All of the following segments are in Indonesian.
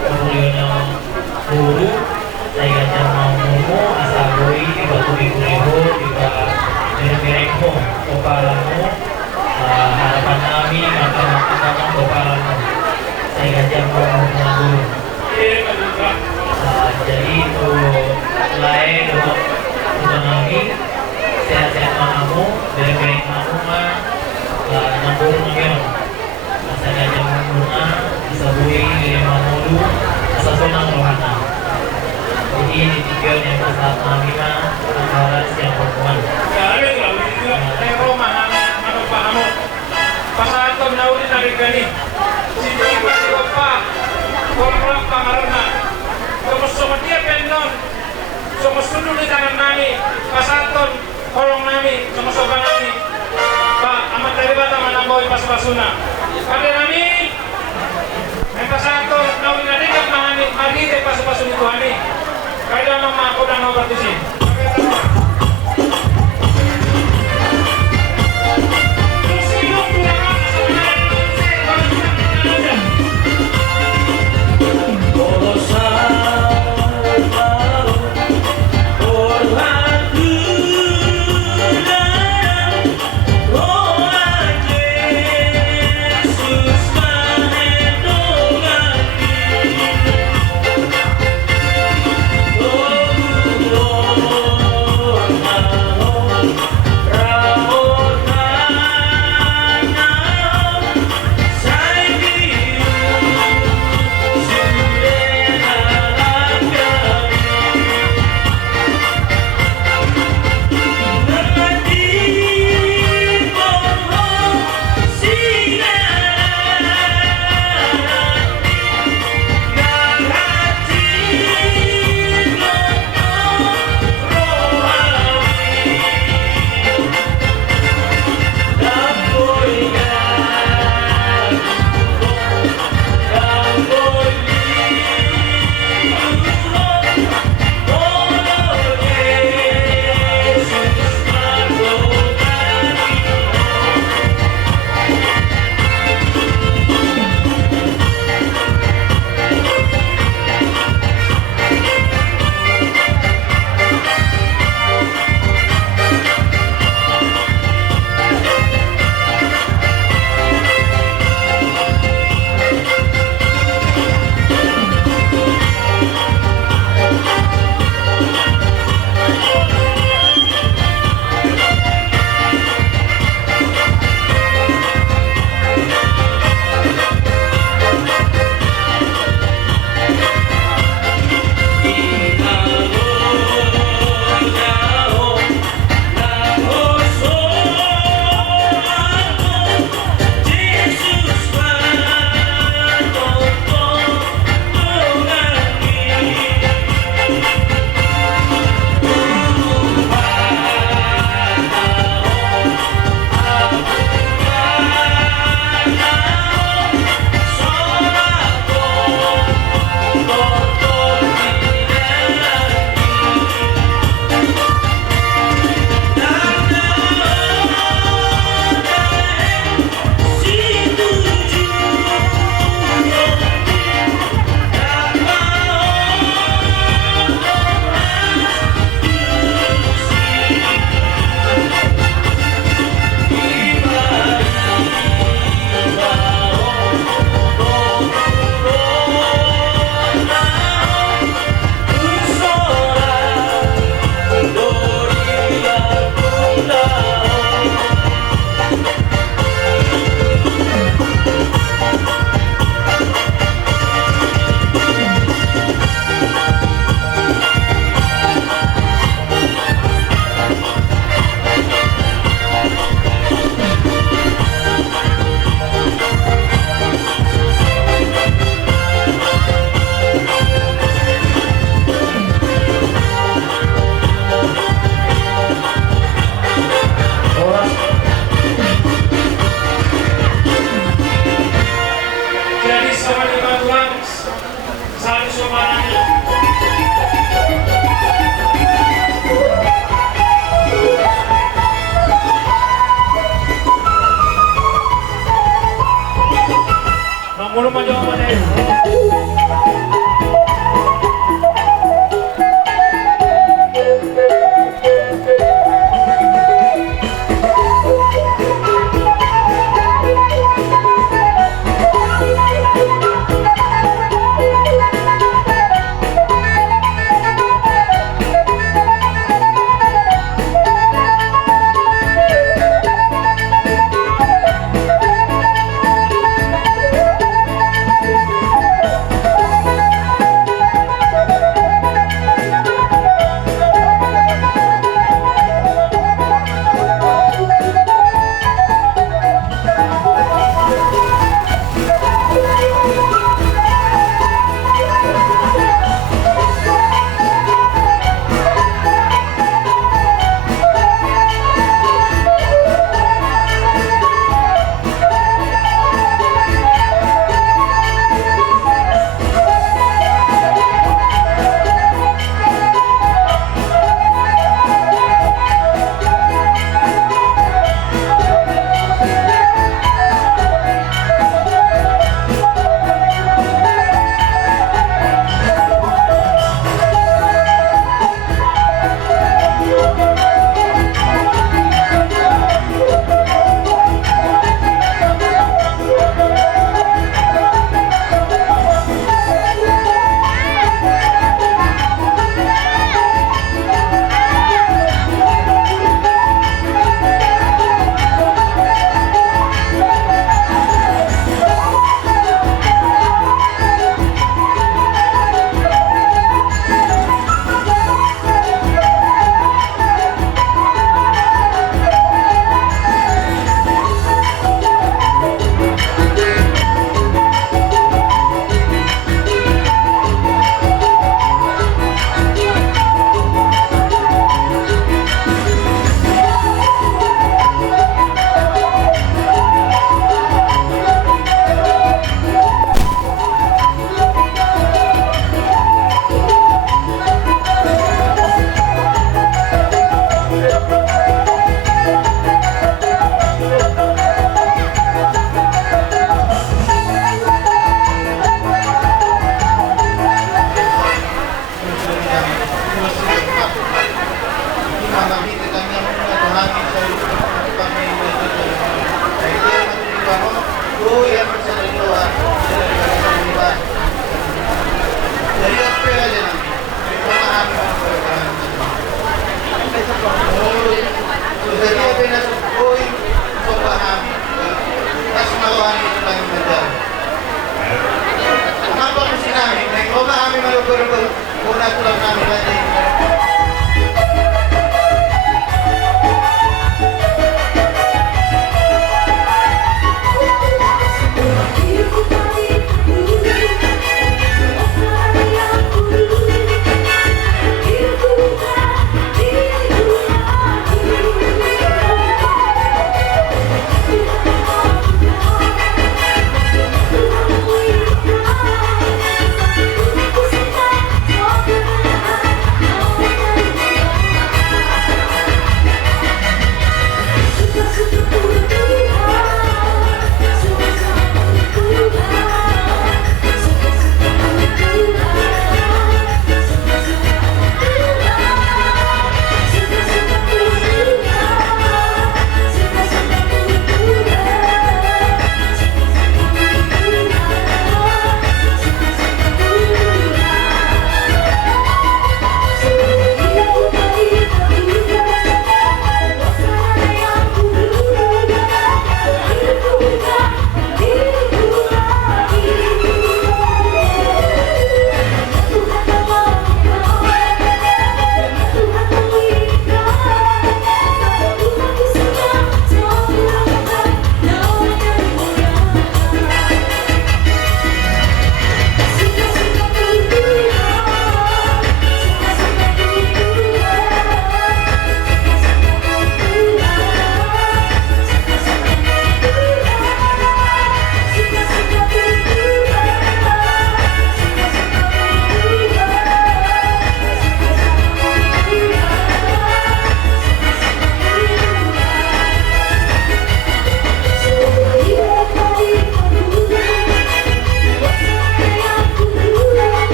kemudian yang guru saya yang mau ngomong asabui di batu ibu juga mereka kepalamu harapan kami makan kepalamu saya gajah mau ngomong guru jadi itu lain untuk kami sehat-sehat kamu dari mereka rumah nambur nambur saya gajah bunga disabui dari mamulu asal sonang rohana jadi ini tiga yang saat kami antara siang perempuan saya Roma mana pahamu pasangan nauli dari gani sini pasti bapak korang pangarna sama dia penon sama sundul di tangan nami pasangan kolong nami sama sobat nami pak amat dari bata mana boy pas pasuna pada nami pasangan nauli nadi kan mahani mari deh pas pasun itu hani kaya nama aku dan nomor di sini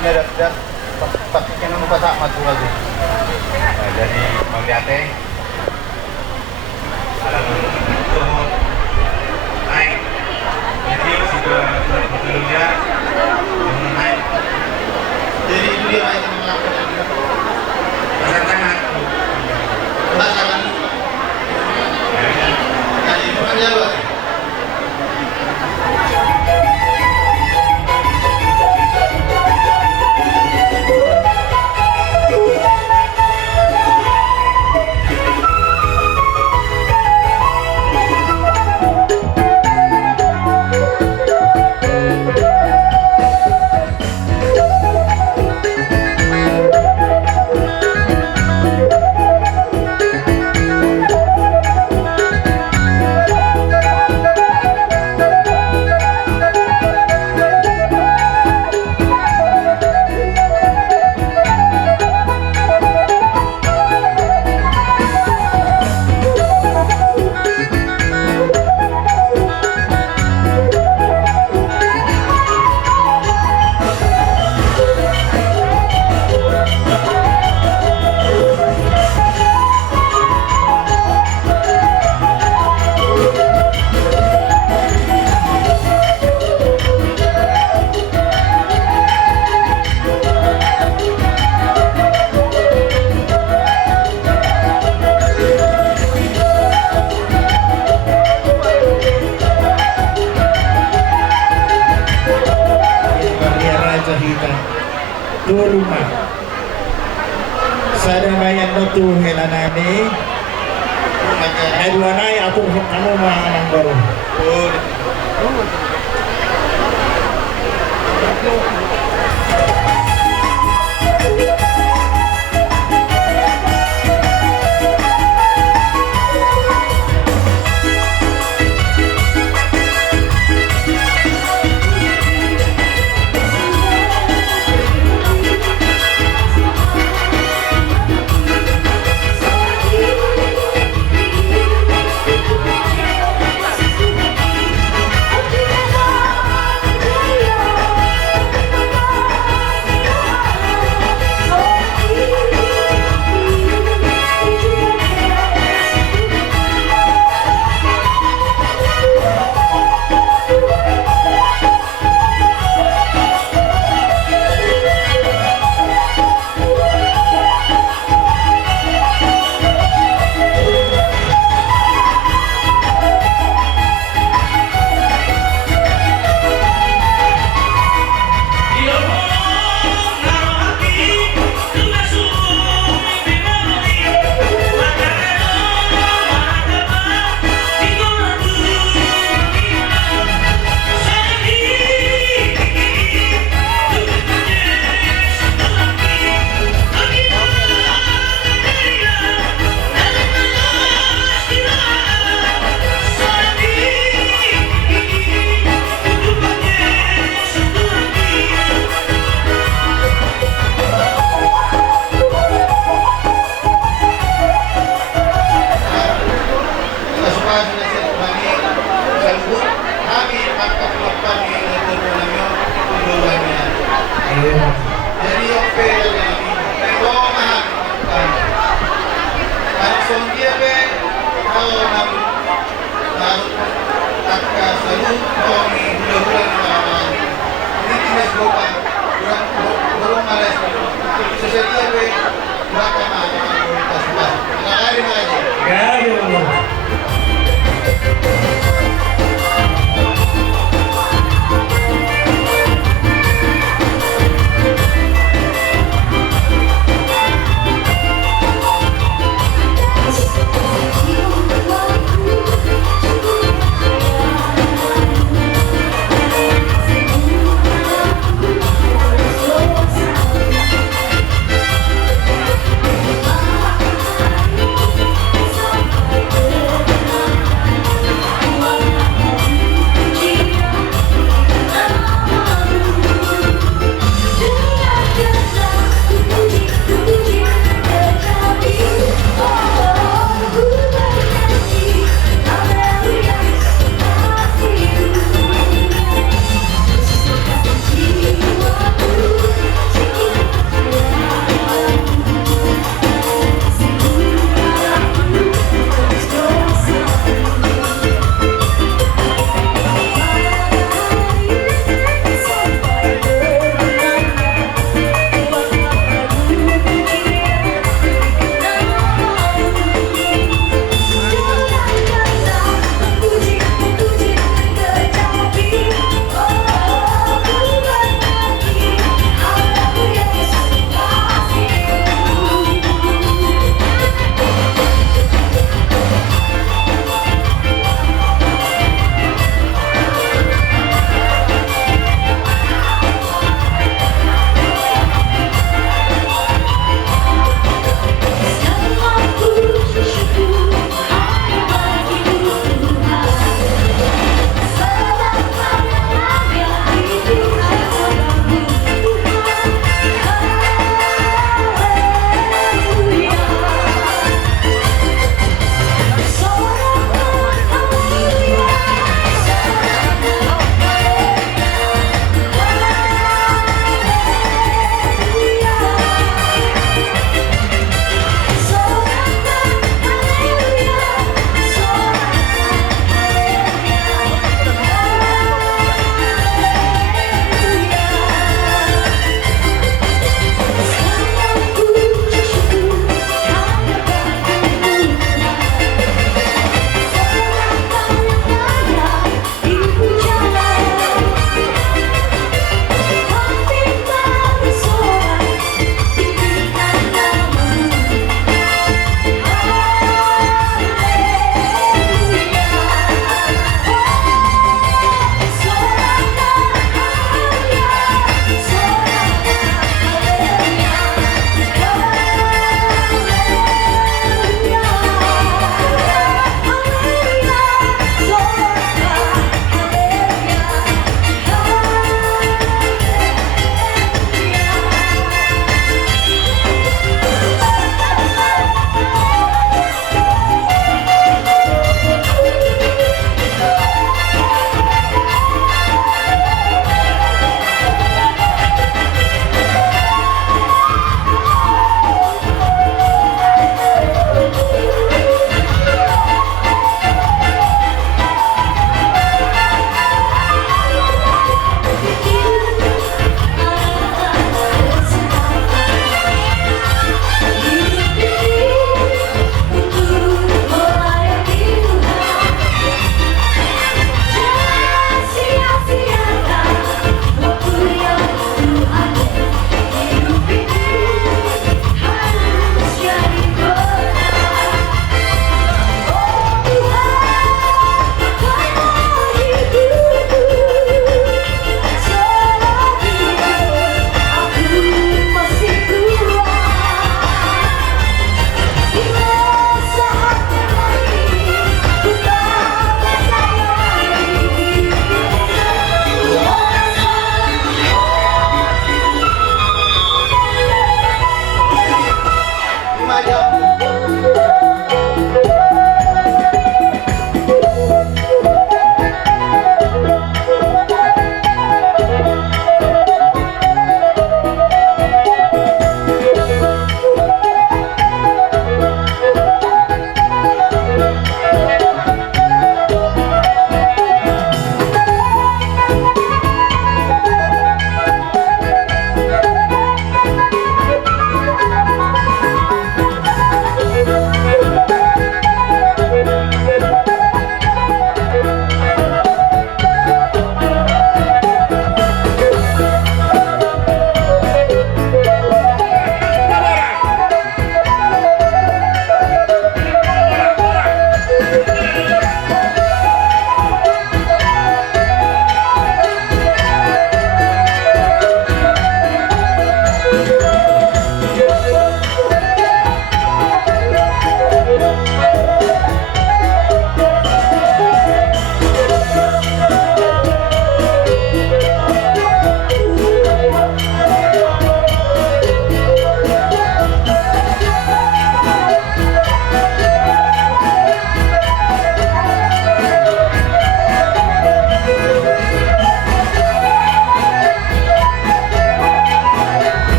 dadak pakiknya nang kasama tuh lagi. Nah, jadi Bang Jate ada untuk naik jadi sudah bekerja dengan naik Jadi itu dia naik ke mana? pasang tangan Pasangan. Nah, itu kan Jawa. Tulungan sada bayan no tu helanani dua nai aku kamu mah baru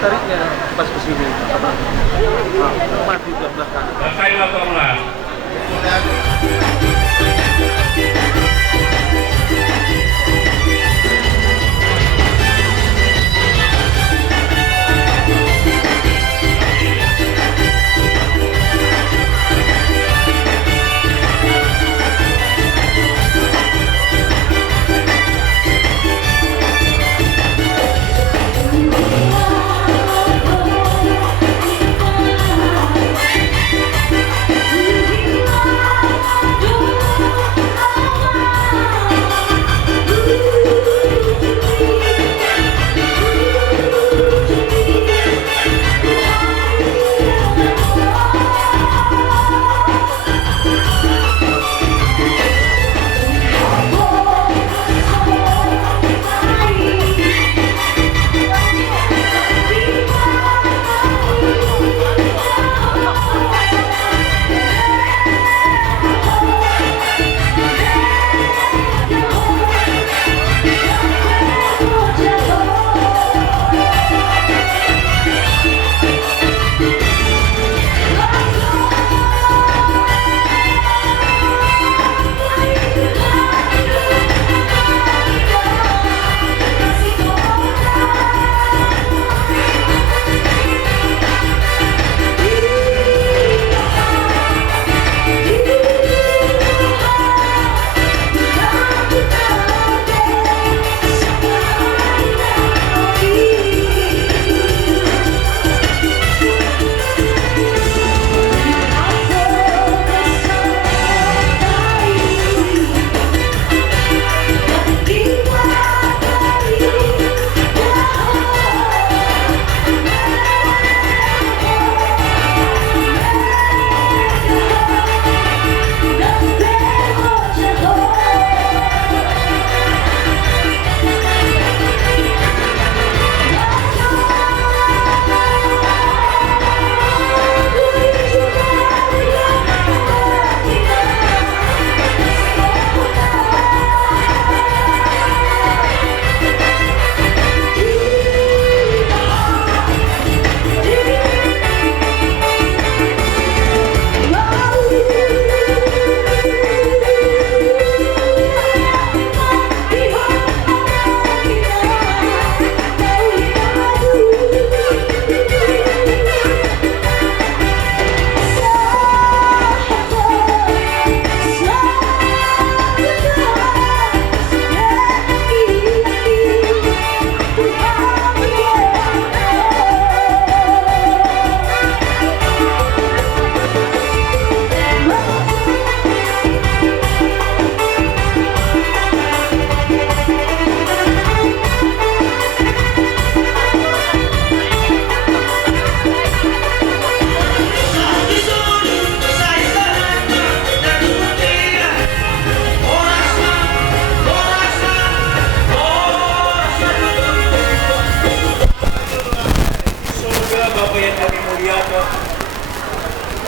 Tariknya pas ke sini apa? Mati ke belakang. Saya lakukan lah.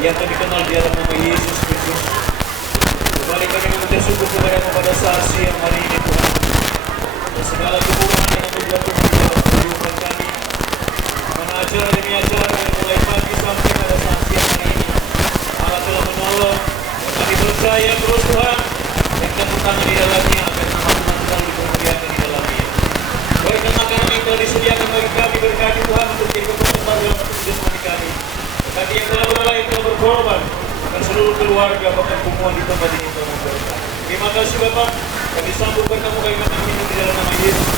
yang kami kenal di dalam nama Yesus Kristus. Kembali kami mengucap syukur kepada-Mu pada saat siang hari ini Tuhan. Dan segala kekurangan yang membuat Tuhan di dalam kehidupan kami. Karena acara demi acara dari mulai pagi sampai pada saat siang hari ini, Allah telah menolong. Kami percaya terus Tuhan, dan tepuk tangan di dalamnya akan nama Tuhan selalu dipermuliakan di dalamnya. Baikkan makanan yang telah disediakan bagi kami, berkati Tuhan untuk jadi kekuatan baru dalam jasmani kami. Berkati yang telah berlalu, yang telah berkorban, dan seluruh keluarga bahkan kumpulan di tempat ini Tuhan berkati. Terima kasih Bapak, kami sambut bertemu kami makan minum di dalam nama Yesus.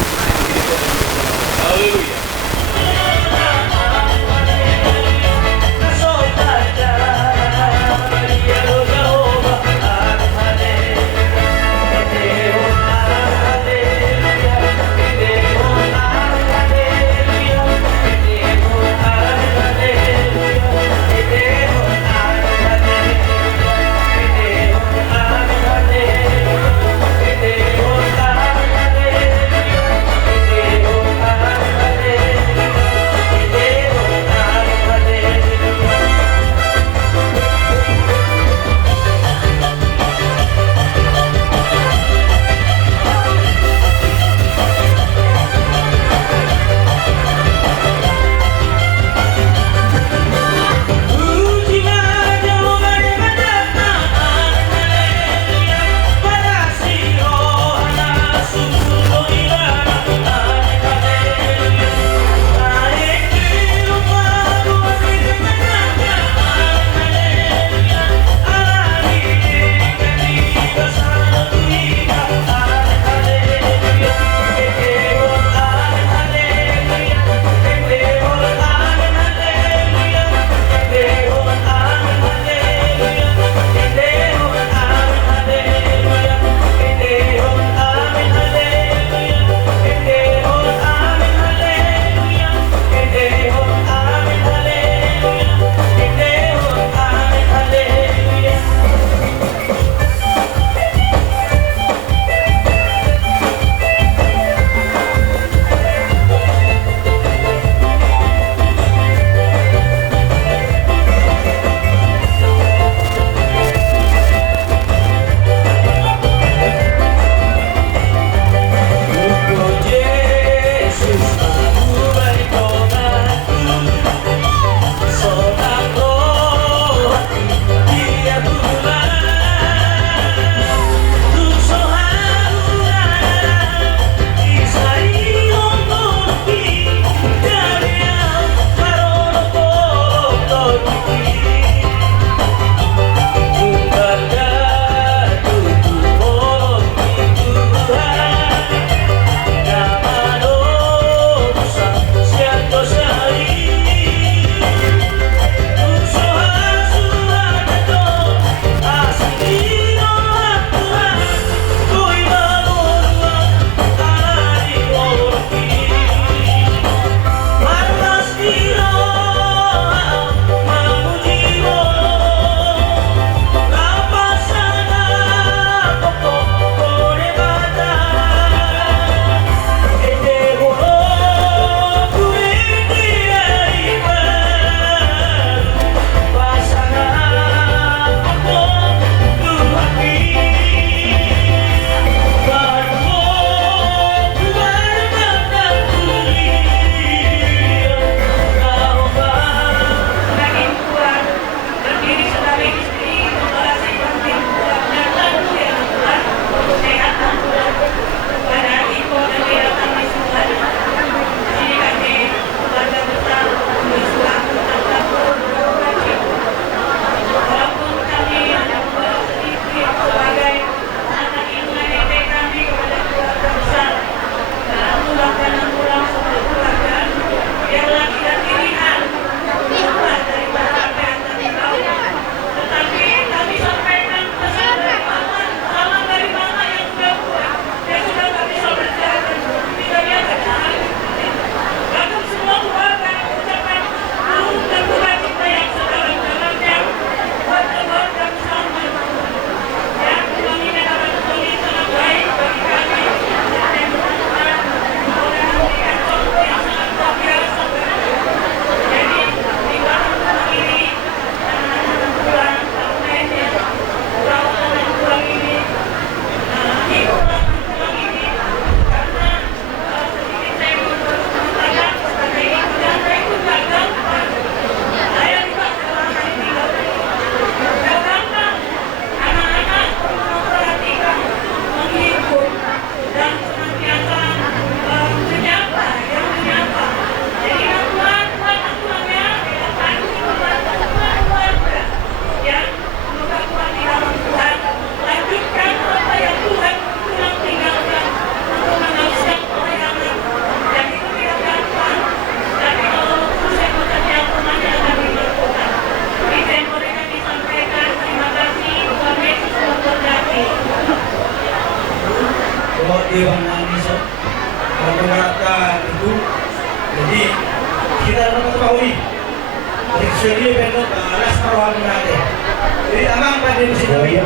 Haleluya. besok menerapkan itu. Jadi kita harus mengetahui dictionary bentuk alas marwah menate. Jadi amang pada di sini.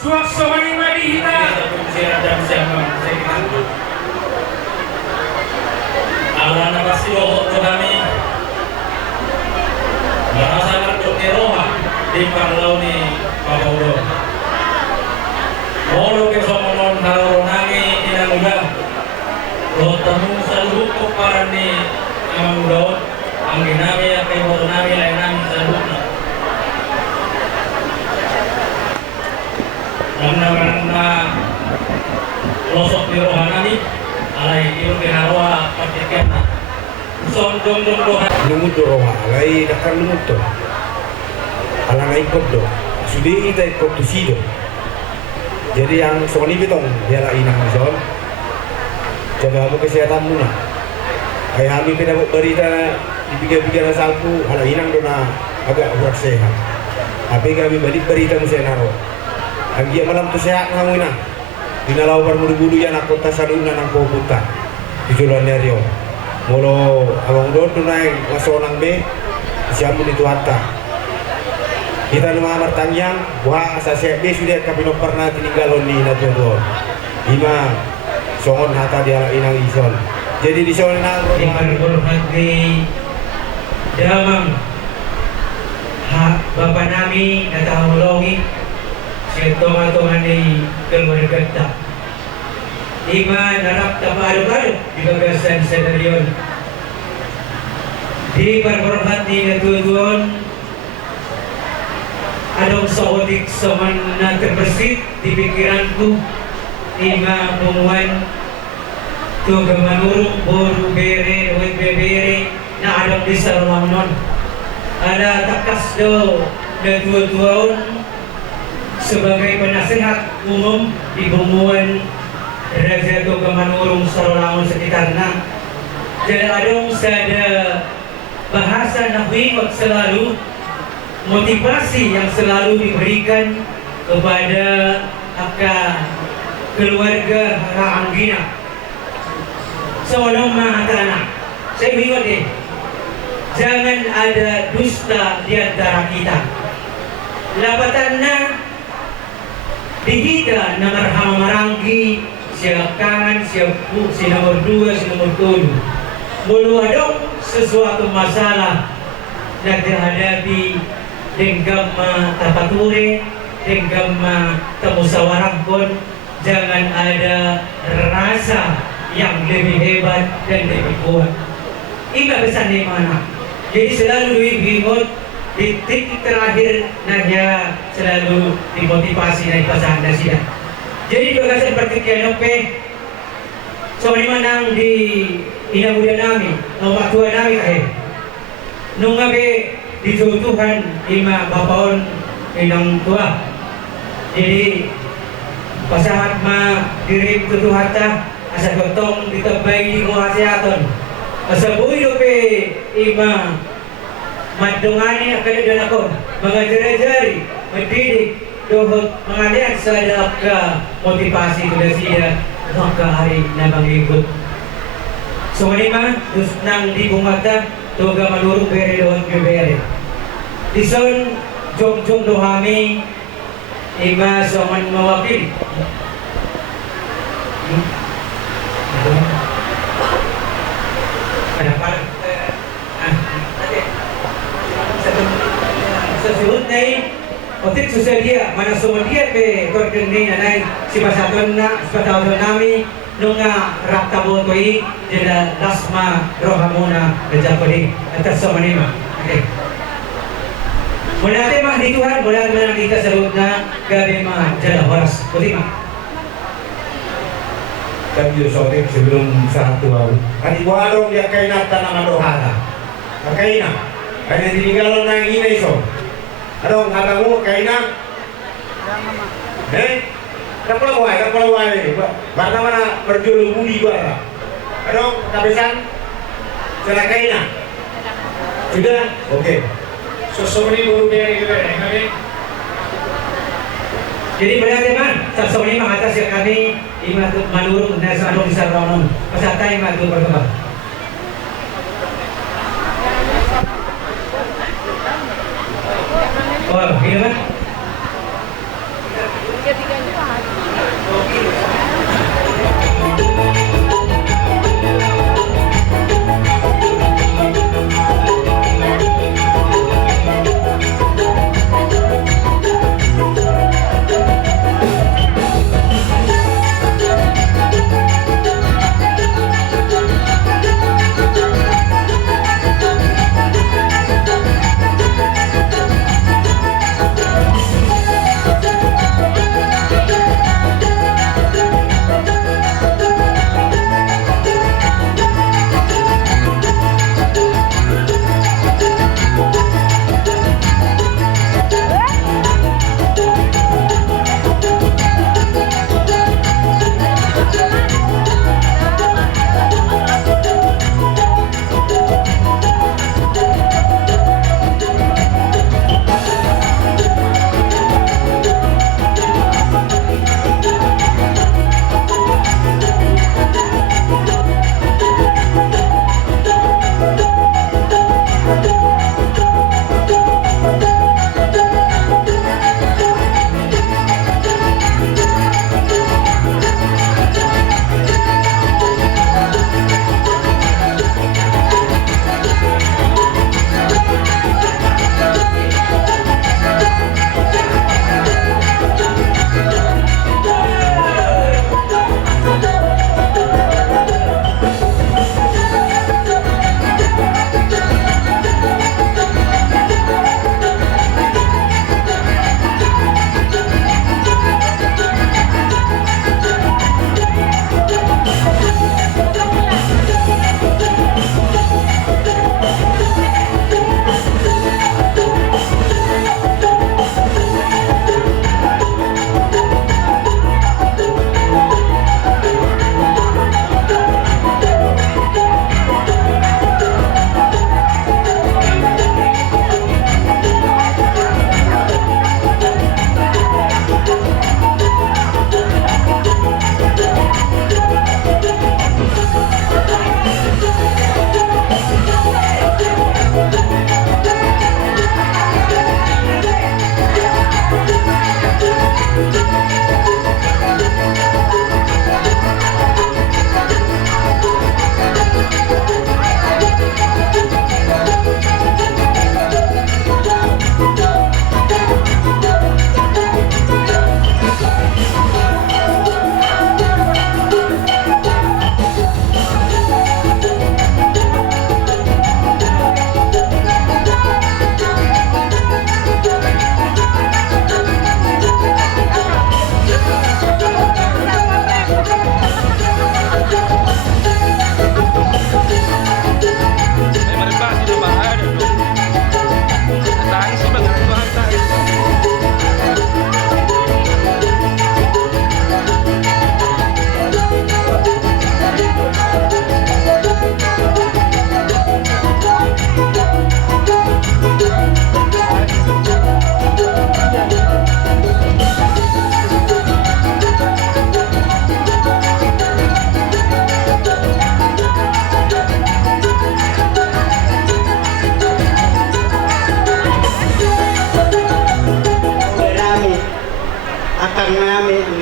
Suakso manimari hita. Alana Basilo kami merasakan doa di Parlau ni Pabodo. Molo ke somonon haronangi ina muda. Lo tamu saluk ko para ni ang muda. Ang ginami at kay moto nami lain nami saluk na. Ang naman na losok ni rohanani alay yung ginagawa patikin na. Sondong doha. Lumut do roha, alay nakar lumut to. Alang ay ikot do. Sudi kita ikot to sido. Jadi yang soni bitong dia lah inang misal. Jaga kamu kesehatan muna. Kayak kami pinabuk berita di pikir-pikir asalku, ala inang dona agak buat sehat. Tapi kami balik berita musia naro. Anggia malam tu sehat kamu inang. Dinalau bermudu-mudu yang aku tasaduna nang puputa. Tujuan Rio. Molo abang dor tunai masonang be. Siamun itu hatta. Kita nama bertanyang, wah asasnya be sudah kapino pernah tinggal di natural. Ima songon hata dia inang ison. Jadi di sana nang berhati dalam hak bapa nami natahulungi sirtonga-tonga ni keluarga. Ima narap taparu-paru di bagasan senarion. Di berhati natutuan adong saodik saman na terbersit di pikiranku ima pumuan tu gamanurung boru bere wet bebere na adong di sarumamnon ada takas do na tuan sebagai penasehat umum di pumuan raja tu gamanurung sarulangon sekitarna jadi adong sada bahasa na huingot selalu motivasi yang selalu diberikan kepada keluarga Anggina. Seolah mengatakan, saya ingat deh, jangan ada dusta di antara kita. Labatannya dihita nomor hama maranggi, siap kanan, siap si nomor 2, si nomor 7. Mulu ada sesuatu masalah yang dihadapi dengan tapature, dengan tamusawarah pun jangan ada rasa yang lebih hebat dan lebih kuat. Ingat pesan di mana? Jadi selalu diingat di titik terakhir nanya selalu dimotivasi dari pasangan nasihat. Jadi bagasan pertikian ope, so di mana di ina muda nami, nomor tua nami kahit, nungabe ditutuhan lima bapaon inang tua. Jadi pasahat ma dirim tutuhata asa gotong ditabay di kesehatan. Asa buhay dope ima madungani akalidan ako mga jari-jari mendidik dohot mengalian sadap ka motivasi kuda siya maka hari na mangikot. So manima dus nang di bumata toga manurung bere dohot bebere. Dison jom-jom dohami ima soman mawakil. Ada apa? Sesuatu ni, otik susah dia, mana semua dia pe korken ni nanai si pasatun na, sepatahun nami nunga rakta botoi jeda lasma rohamuna kejapodi atas semua ni mah. Okay. Mula mah di Tuhan, mula menang kita serutna gabe mah jala horas, otik mah. Kami sotik sebelum satu tahun. Adi warung dia kainat tanah dohata. Kainat. Kaya tininggalon nang ina iso. Adong hatamu kainat. Kapalawai. Barna mana berjulu budi bara. Adong kabesan. Sana kainat. Sudah? Oke. Sosomri buru bere kami. Jadi berarti man, sosok ini mengatas kami ima tu manurung na sa anong isa ron pasatay ma tu pagkaba. Oh, gila kan?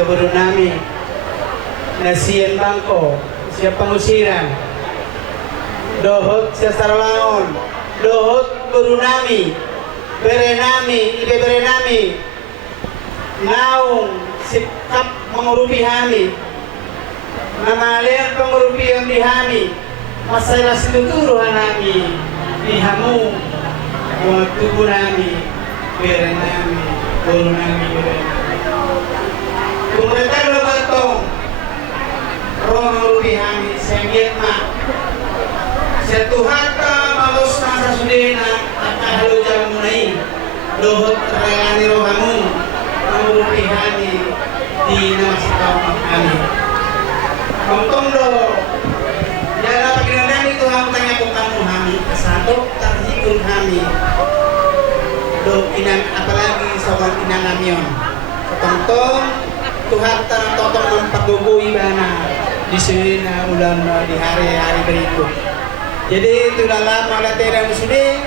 gubernur nami Nasian Bangko siap pengusiran dohot sesarwangon dohot guru nami berenami ibe berenami naung sikap mengurupi hami namalian pengurupi yang dihami masalah situturu hanami dihamu tubuh nami berenami guru nami berenami Kumretar lo batong Rong lubihami Senggit ma Setuhan ka Malos na sa sudina At kahalo jang munay Dohot relani rohamu Ang lubihami Di namasikaw kami Kongtong do Yala paginanami Tuhan tanya kong kamu hami Kasadok tarhikun hami Do inang apalagi Sobat inang namion Kongtong Tuhan totong mempagugui bana di sini na ulan di hari-hari berikut. Jadi itulah lama latera musudi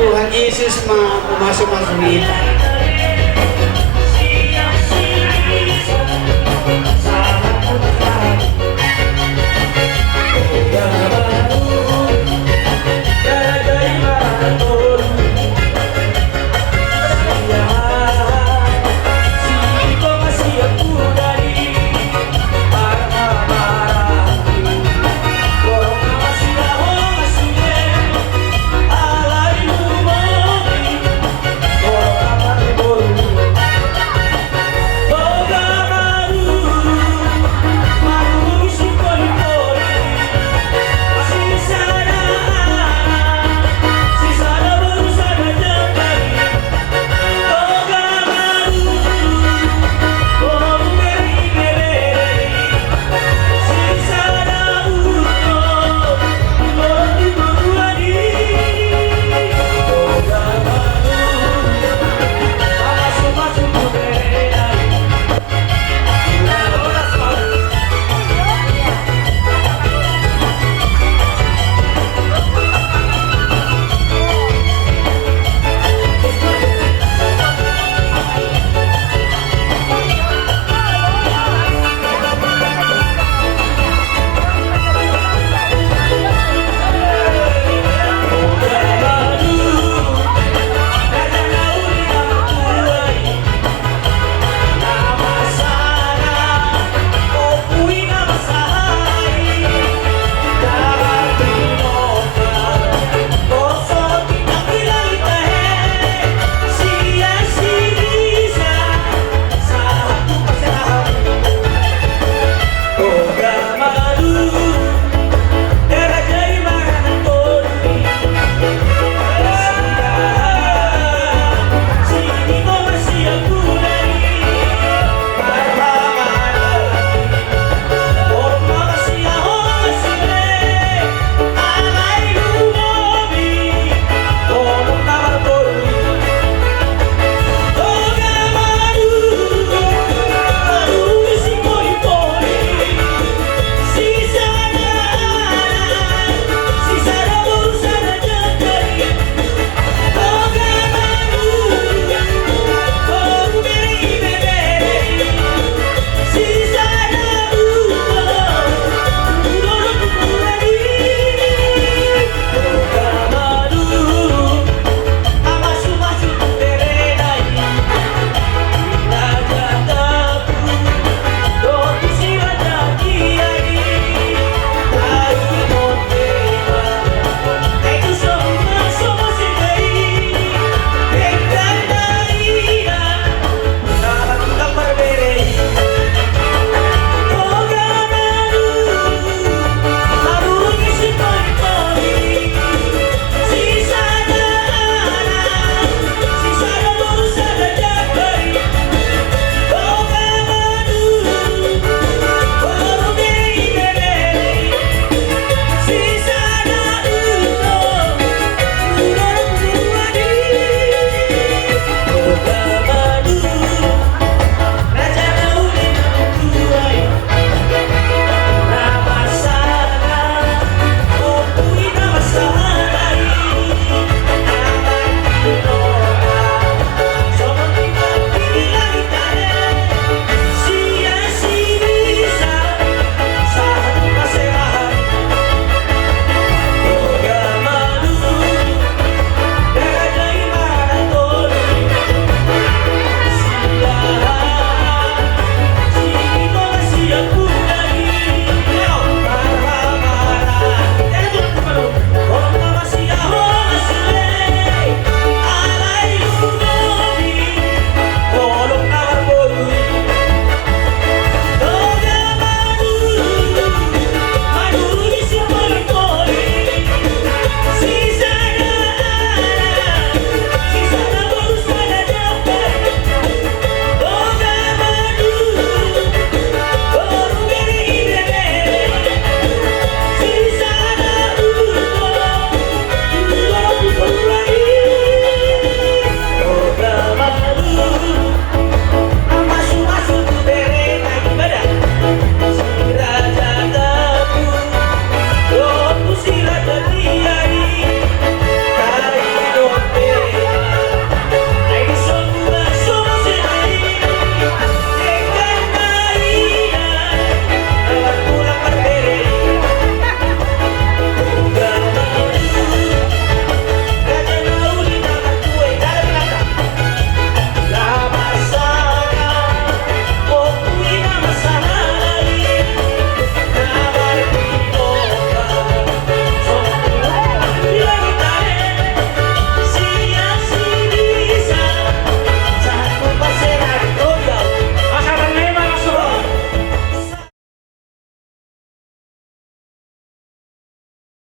Tuhan Yesus masuk kita.